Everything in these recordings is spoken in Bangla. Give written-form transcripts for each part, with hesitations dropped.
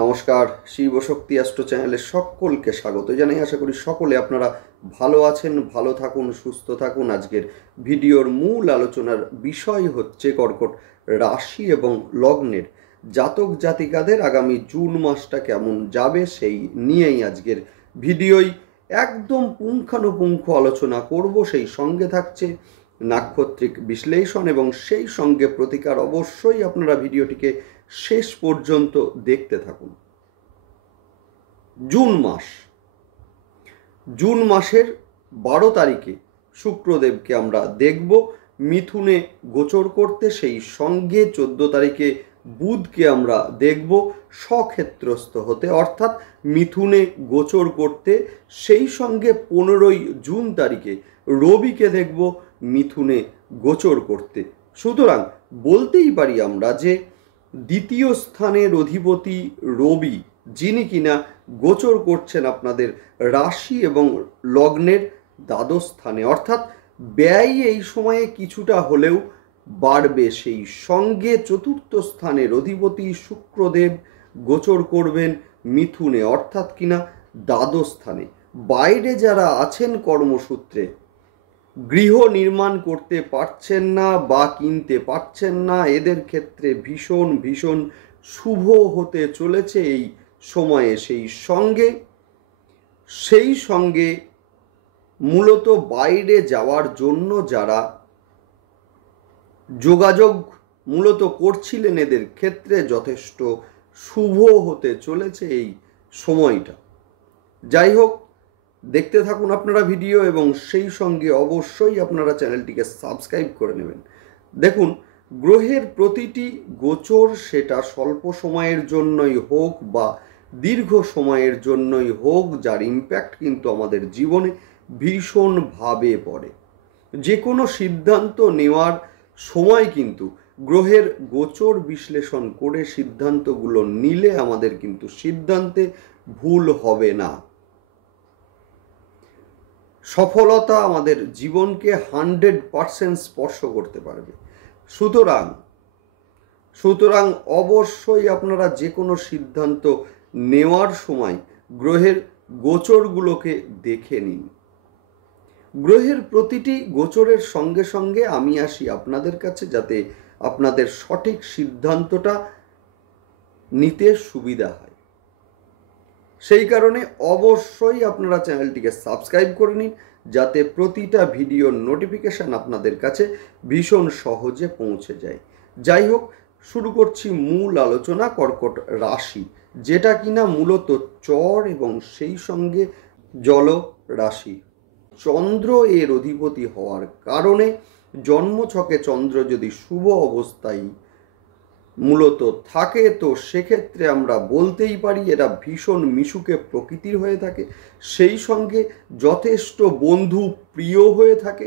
নমস্কার, শিবশক্তি অ্যাস্ট্রো চ্যানেলে সকলকে স্বাগত জানাই। আশা করি সকলে আপনারা ভালো আছেন, ভালো থাকুন, সুস্থ থাকুন। আজকের ভিডিওর মূল আলোচনার বিষয় হচ্ছে কর্কট রাশি এবং লগ্নের জাতক জাতিকাদের আগামী জুন মাসটা কেমন যাবে সেই নিয়েই আজকের ভিডিওই একদম পুঙ্খানুপুঙ্খ আলোচনা করব। সেই সঙ্গে থাকছে নাক্ষত্রিক বিশ্লেষণ এবং সেই সঙ্গে প্রতিকার। অবশ্যই আপনারা ভিডিওটিকে শেষ পর্যন্ত দেখতে থাকুন। জুন মাসের 12 তারিখে শুক্রদেবকে আমরা দেখব মিথুনে গোচর করতে, সেই সঙ্গে 14 তারিখে বুধকে আমরা দেখব স্বক্ষেত্রস্থ হতে অর্থাৎ মিথুনে গোচর করতে, সেই সঙ্গে 15ই জুন তারিখে রবিকে দেখব মিথুনে গোচর করতে। সুতরাং বলতেই পারি আমরা যে দ্বিতীয় স্থানের অধিপতি রবি, যিনি কিনা গোচর করছেন আপনাদের রাশি এবং লগ্নের দ্বাদশ স্থানে, অর্থাৎ ব্যয় এই সময়ে কিছুটা হলেও বাড়বে। সেই সঙ্গে চতুর্থ স্থানের অধিপতি শুক্রদেব গোচর করবেন মিথুনে, অর্থাৎ কিনা দ্বাদশ স্থানে। বাইরে যারা আছেন কর্মসূত্রে, গৃহ নির্মাণ করতে পারছেন না বা কিনতে পারছেন না, এদের ক্ষেত্রে ভীষণ ভীষণ শুভ হতে চলেছে এই সময়ে। সেই সঙ্গে মূলত বাইরে যাওয়ার জন্য যারা যোগাযোগ মূলত করছিলেন, এদের ক্ষেত্রে যথেষ্ট শুভ হতে চলেছে এই সময়টা। যাই হোক, দেখতে থাকুন আপনারা ভিডিও এবং সেই সঙ্গে অবশ্যই আপনারা চ্যানেলটিকে সাবস্ক্রাইব করে নেবেন। দেখুন, গ্রহের প্রতিটি গোচর, সেটা স্বল্প সময়ের জন্যই হোক বা দীর্ঘ সময়ের জন্যই হোক, যার ইম্প্যাক্ট কিন্তু আমাদের জীবনে ভীষণভাবে পড়ে। যে কোনো সিদ্ধান্ত নেওয়ার সময় কিন্তু গ্রহের গোচর বিশ্লেষণ করে সিদ্ধান্তগুলো নিলে আমাদের কিন্তু সিদ্ধান্তে ভুল হবে না। সফলতা আমাদের জীবনকে 100% স্পর্শ করতে পারবে। সুতরাং অবশ্যই আপনারা যে কোনো সিদ্ধান্ত নেওয়ার সময় গ্রহের গোচরগুলোকে দেখে নিন। গ্রহের প্রতিটি গোচরের সঙ্গে সঙ্গে আমি আসি আপনাদের কাছে, যাতে আপনাদের সঠিক সিদ্ধান্তটা নিতে সুবিধা হয়। সেই কারণে অবশ্যই আপনারা চ্যানেলটিকে সাবস্ক্রাইব করে নিন, যাতে প্রতিটা ভিডিওর নোটিফিকেশান আপনাদের কাছে ভীষণ সহজে পৌঁছে যায়। যাই হোক, শুরু করছি মূল আলোচনা। কর্কট রাশি, যেটা কিনা মূলত চর এবং সেই সঙ্গে জল রাশি। চন্দ্র এর অধিপতি হওয়ার কারণে জন্মছকে চন্দ্র যদি শুভ অবস্থায় মূলত থাকে, তো সেক্ষেত্রে আমরা বলতেই পারি এরা ভীষণ মিশুকে প্রকৃতির হয়ে থাকে, সেই সঙ্গে যথেষ্ট বন্ধু প্রিয় হয়ে থাকে,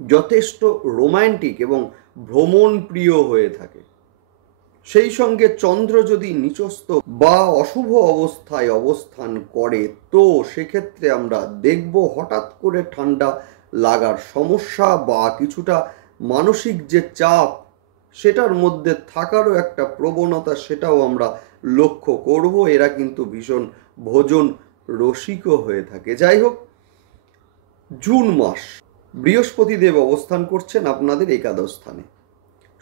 যথেষ্ট রোম্যান্টিক এবং ভ্রমণ প্রিয় হয়ে থাকে। সেই সঙ্গে চন্দ্র যদি নিচস্থ বা অশুভ অবস্থায় অবস্থান করে, তো সেক্ষেত্রে আমরা দেখব হঠাৎ করে ঠান্ডা লাগার সমস্যা বা কিছুটা মানসিক যে চাপ, সেটার মধ্যে থাকারও একটা প্রবণতা, সেটাও আমরা লক্ষ্য করব। এরা কিন্তু ভীষণ ভোজন রসিকও হয়ে থাকে। যাই হোক, জুন মাস বৃহস্পতি দেব অবস্থান করছেন আপনাদের একাদশ স্থানে।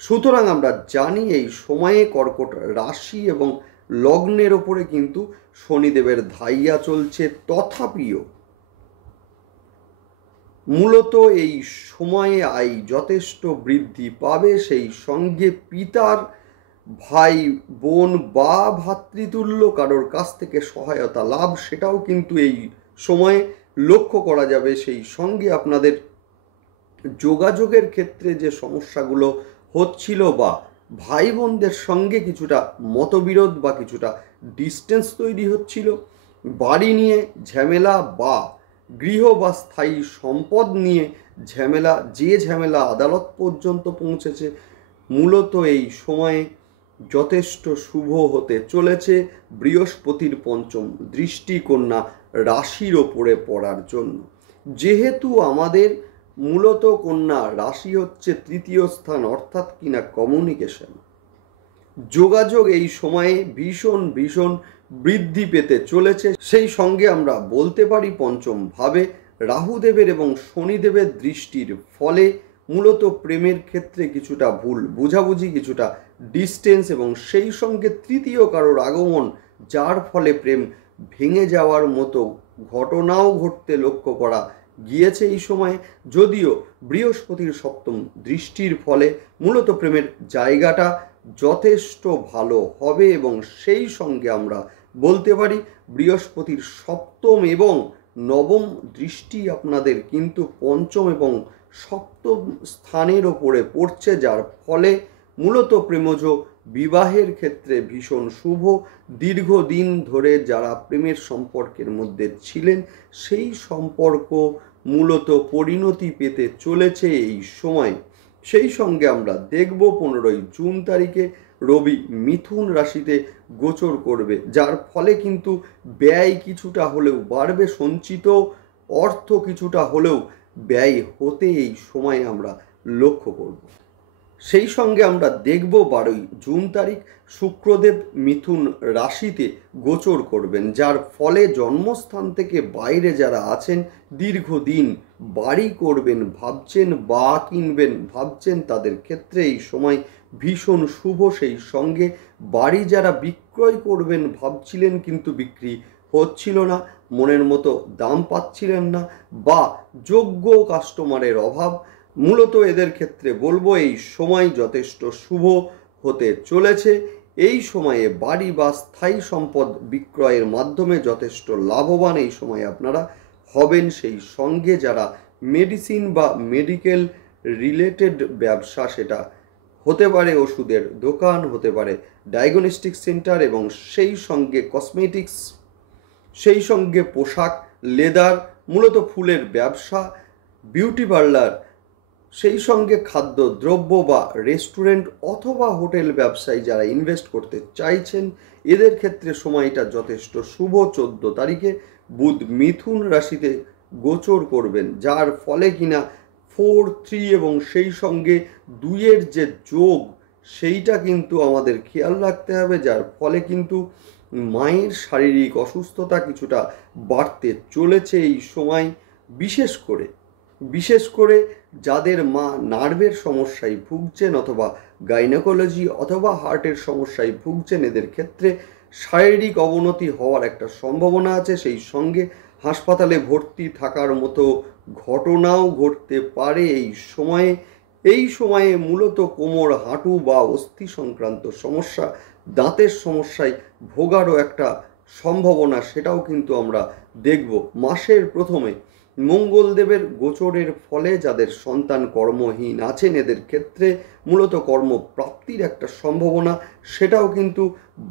সুতরাং আমরা জানি এই সময়ে কর্কট রাশি এবং লগ্নের ওপরে কিন্তু শনিদেবের ধাইয়া চলছে। তথাপিও মূলত এই সময়ে আয় যথেষ্ট বৃদ্ধি পাবে, সেই সঙ্গে পিতার, ভাই বোন বা ভাতৃতুল্য কারোর কাছ থেকে সহায়তা লাভ, সেটাও কিন্তু এই সময়ে লক্ষ্য করা যাবে। সেই সঙ্গে আপনাদের যোগাযোগের ক্ষেত্রে যে সমস্যাগুলো হচ্ছিল বা ভাই বোনদের সঙ্গে কিছুটা মতবিরোধ বা কিছুটা ডিস্টেন্স তৈরি হচ্ছিল, বাড়ি নিয়ে ঝামেলা বা গৃহ বা স্থায়ী সম্পদ নিয়ে ঝামেলা আদালত পর্যন্ত পৌঁছেছে, মূলত এই সময়ে যথেষ্ট শুভ হতে চলেছে বৃহস্পতির পঞ্চম দৃষ্টি কন্যা রাশির ওপরে পড়ার জন্য। যেহেতু আমাদের মূলত কন্যা রাশি হচ্ছে তৃতীয় স্থান, অর্থাৎ কিনা কমিউনিকেশন, যোগাযোগ এই সময়ে ভীষণ ভীষণ বৃদ্ধি পেতে চলেছে। সেই সঙ্গে আমরা বলতে পারি পঞ্চম ভাবে রাহুদেবের এবং শনিদেবের দৃষ্টির ফলে মূলত প্রেমের ক্ষেত্রে কিছুটা ভুল বুঝাবুঝি, কিছুটা ডিস্টেন্স এবং সেই সঙ্গে তৃতীয় কারোর আগমন, যার ফলে প্রেম ভেঙে যাওয়ার মতো ঘটনাও ঘটতে লক্ষ্য করা গিয়েছে এই সময়ে। যদিও বৃহস্পতির সপ্তম দৃষ্টির ফলে মূলত প্রেমের জায়গাটা যথেষ্ট ভালো হবে এবং সেই সঙ্গে আমরা বলতে পারি বৃহস্পতির সপ্তম এবং নবম দৃষ্টি আপনাদের কিন্তু পঞ্চম এবং সপ্তম স্থানের ওপরে পড়ছে, যার ফলে মূলত প্রেমজ বিবাহের ক্ষেত্রে ভীষণ শুভ। দীর্ঘদিন ধরে যারা প্রেমের সম্পর্কের মধ্যে ছিলেন সেই সম্পর্ক মূলত পরিণতি পেতে চলেছে এই সময়। সেই সঙ্গে আমরা দেখব 15ই জুন তারিখে রবি মিথুন রাশিতে গোচর করবে, যার ফলে কিন্তু ব্যয় কিছুটা হলেও বাড়বে, সঞ্চিত অর্থ কিছুটা হলেও ব্যয় হতে এই সময় আমরা লক্ষ্য করব। সেই সঙ্গে আমরা দেখব 12ই জুন তারিখ শুক্রদেব মিথুন রাশিতে গোচর করবেন, যার ফলে জন্মস্থান থেকে বাইরে যারা আছেন, দীর্ঘদিন বাড়ি করবেন ভাবছেন বা কিনবেন ভাবছেন, তাদের ক্ষেত্রে এই সময় ভীষণ শুভ। সেই সঙ্গে বাড়ি যারা বিক্রয় করবেন ভাবছিলেন কিন্তু বিক্রি হচ্ছিল না, মনের মতো দাম পাচ্ছিলেন না বা যোগ্য কাস্টমারের অভাব, মূলত এদের ক্ষেত্রে বলবো এই সময় যথেষ্ট শুভ হতে চলেছে। এই সময়ে বাড়ি বা স্থায়ী সম্পদ বিক্রয়ের মাধ্যমে যথেষ্ট লাভবান এই সময় আপনারা হবেন। সেই সঙ্গে যারা মেডিসিন বা মেডিকেল রিলেটেড ব্যবসা, সেটা হতে পারে ওষুধের দোকান, হতে পারে ডায়াগনস্টিক সেন্টার এবং সেই সঙ্গে কসমেটিক্স, সেই সঙ্গে পোশাক, লেদার, মূলত ফুলের ব্যবসা, বিউটি পার্লার, সেই সঙ্গে খাদ্যদ্রব্য বা রেস্টুরেন্ট অথবা হোটেল ব্যবসায়ী যারা ইনভেস্ট করতে চাইছেন, এদের ক্ষেত্রে সময়টা যথেষ্ট শুভ। 14 তারিখে বুধ মিথুন রাশিতে গোচর করবেন, যার ফলে কিনা 4, 3 এবং সেই সঙ্গে 2-এর যে যোগ সেইটা কিন্তু আমাদের খেয়াল রাখতে হবে, যার ফলে কিন্তু মায়ের শারীরিক অসুস্থতা কিছুটা বাড়তে চলেছে এই সময়। বিশেষ করে যাদের মা নার্ভের সমস্যায় ভুগছেন অথবা গাইনোকোলজি অথবা হার্টের সমস্যায় ভুগছেন, এদের ক্ষেত্রে শারীরিক অবনতি হওয়ার একটা সম্ভাবনা আছে। সেই সঙ্গে হাসপাতালে ভর্তি থাকার মতো ঘটনাও ঘটতে পারে এই সময়ে মূলত কোমর, হাঁটু বা অস্থি সংক্রান্ত সমস্যা, দাঁতের সমস্যায় ভোগারও একটা সম্ভাবনা, সেটাও কিন্তু আমরা দেখব। মাসের প্রথমে মঙ্গলদেবের গোচরের ফলে যাদের সন্তান কর্মহীন আছেন, এদের ক্ষেত্রে মূলত কর্মপ্রাপ্তির একটা সম্ভাবনা, সেটাও কিন্তু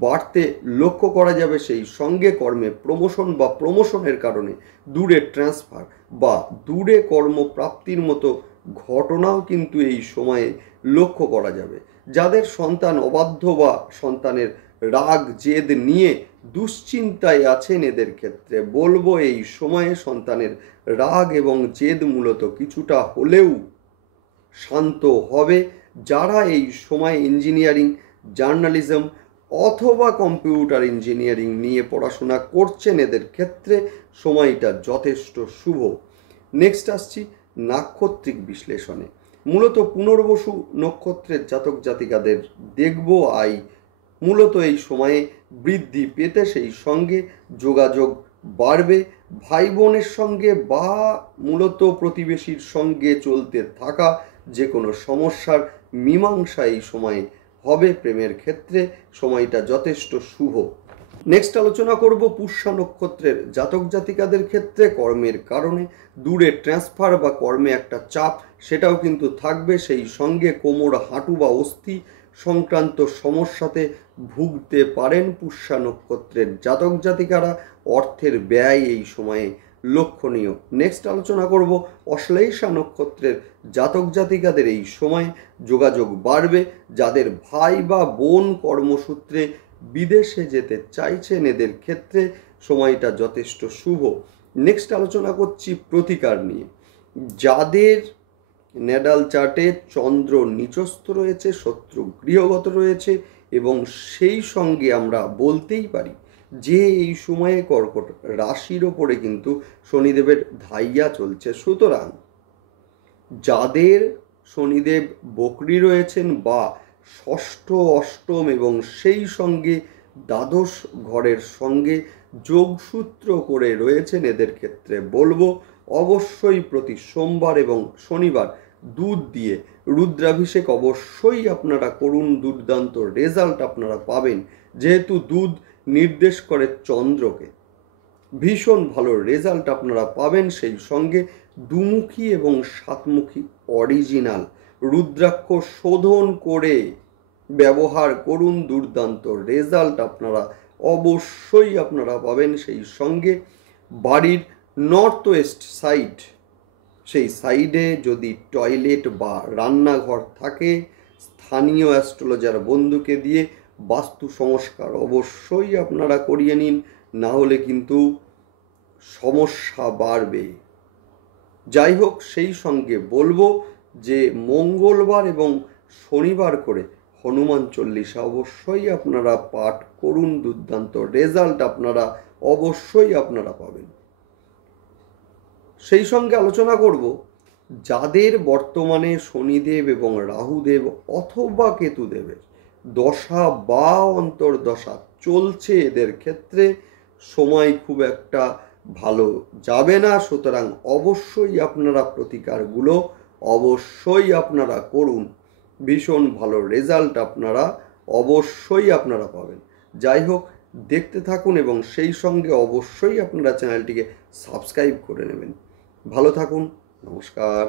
বাড়তে লক্ষ্য করা যাবে। সেই সঙ্গে কর্মে প্রমোশন বা প্রমোশনের কারণে দূরে ট্রান্সফার বা দূরে কর্মপ্রাপ্তির মতো ঘটনাও কিন্তু এই সময়ে লক্ষ্য করা যাবে। যাদের সন্তান অবাধ্য বা সন্তানের রাগ জেদ নিয়ে দুশ্চিন্তায় আছেন, এদের ক্ষেত্রে বলবো এই সময়ে সন্তানের রাগ এবং জেদ মূলত কিছুটা হলেও শান্ত হবে। যারা এই সময় ইঞ্জিনিয়ারিং, জার্নালিজম অথবা কম্পিউটার ইঞ্জিনিয়ারিং নিয়ে পড়াশোনা করছেন, এদের ক্ষেত্রে সময়টা যথেষ্ট শুভ। নেক্সট আসছি নাক্ষত্রিক বিশ্লেষণে। মূলত পুনর্বসু নক্ষত্রের জাতক জাতিকাদের দেখব মূলত এই সময়ে বৃদ্ধি পেতে, সেই সঙ্গে যোগাযোগ বাড়বে ভাই বোনের সঙ্গে বা মূলত প্রতিবেশীর সঙ্গে চলতে থাকা যে কোনো সমস্যার মীমাংসা এই সময়ে হবে। প্রেমের ক্ষেত্রে সময়টা যথেষ্ট শুভ। নেক্সট আলোচনা করব পুষ্যা নক্ষত্রের জাতক জাতিকাদের ক্ষেত্রে কর্মের কারণে দূরে ট্রান্সফার বা কর্মে একটা চাপ, সেটাও কিন্তু থাকবে। সেই সঙ্গে কোমর, হাঁটু বা অস্থি সংক্রান্ত সমস্যাতে ভুগতে পারেন পুষ্যা নক্ষত্রের জাতক জাতিকারা। অর্থের ব্যয় এই সময়ে লক্ষণীয়। নেক্সট আলোচনা করব অশ্লেষা নক্ষত্রের জাতক জাতিকাদের এই সময় যোগাযোগ বাড়বে। যাদের ভাই বা বোন কর্মসূত্রে বিদেশে যেতে চাইছেন, এদের ক্ষেত্রে সময়টা যথেষ্ট শুভ। নেক্সট আলোচনা করছি প্রতিকার নিয়ে। যাদের নেডাল চার্টে চন্দ্র নিচস্থ রয়েছে, শত্রু গৃহগত রয়েছে, এবং সেই সঙ্গে আমরা বলতেই পারি যে এই সময়ে কর্কট রাশির ওপরে কিন্তু শনিদেবের ধাইয়া চলছে। সুতরাং যাদের শনিদেব বকরি রয়েছেন বা ষষ্ঠ অষ্টম এবং সেই সঙ্গে দ্বাদশ ঘরের সঙ্গে যোগসূত্র করে রয়েছেন, এদের ক্ষেত্রে বলবো অবশ্যই প্রতি সোমবার এবং শনিবার দুধ দিয়ে রুদ্রাভিষেক অবশ্যই আপনারা করুন। দুর্দান্ত রেজাল্ট আপনারা পাবেন, যেহেতু দুধ নির্দেশ করে চন্দ্রকে। ভীষণ ভালো রেজাল্ট আপনারা পাবেন। সেই সঙ্গে দুমুখী এবং সাতমুখী অরিজিনাল রুদ্রাক্ষ শোধন করে ব্যবহার করুন, দুর্দান্ত রেজাল্ট আপনারা অবশ্যই আপনারা পাবেন। সেই সঙ্গে বাড়ির নর্থ ওয়েস্ট সাইড, সেই সাইডে যদি টয়লেট বা রান্নাঘর থাকে, স্থানীয় অ্যাস্ট্রোলজার বন্ধুকে দিয়ে বাস্তু সংস্কার অবশ্যই আপনারা করিয়ে নিন, না হলে কিন্তু সমস্যা বাড়বে। যাই হোক, সেই সঙ্গে বলবো যে মঙ্গলবার এবং শনিবার করে হনুমান চল্লিশা অবশ্যই আপনারা পাঠ করুন, দুর্দান্ত রেজাল্ট আপনারা অবশ্যই আপনারা পাবেন। সেই সঙ্গে আলোচনা করব যাদের বর্তমানে শনিদেব এবং রাহুদেব অথবা কেতুদেবের দশা বা অন্তর্দশা চলছে, এদের ক্ষেত্রে সময় খুব একটা ভালো যাবে না। সুতরাং অবশ্যই আপনারা প্রতিকারগুলো অবশ্যই আপনারা করুন, ভীষণ ভালো রেজাল্ট আপনারা অবশ্যই আপনারা পাবেন। যাই হোক, দেখতে থাকুন এবং সেই সঙ্গে অবশ্যই আপনারা চ্যানেলটিকে সাবস্ক্রাইব করে নেবেন। ভালো থাকুন, নমস্কার।